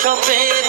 সপের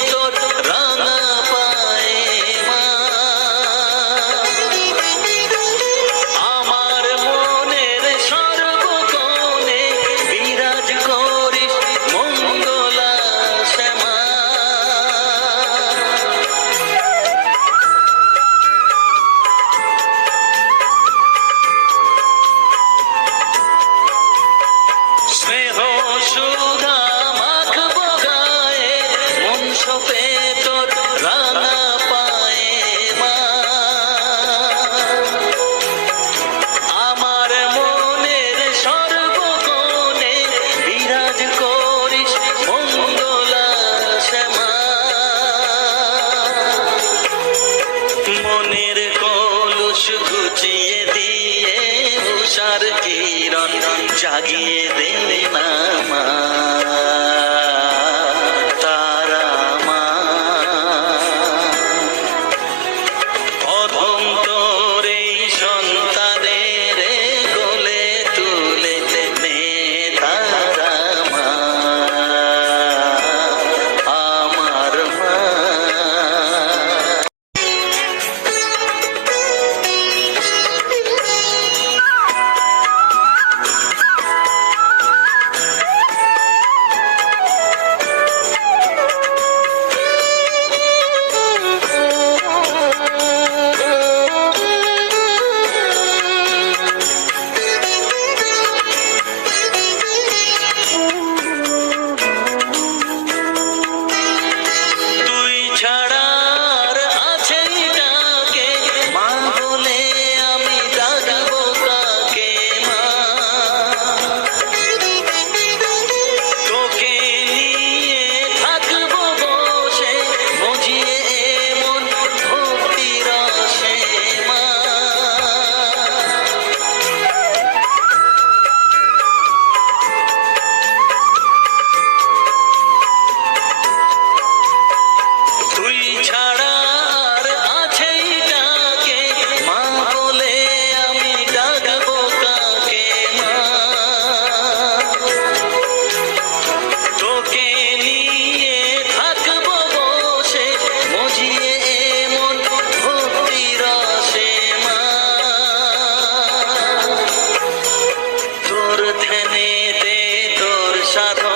আশার কিরণ জাগিয়ে দেন না মা charro.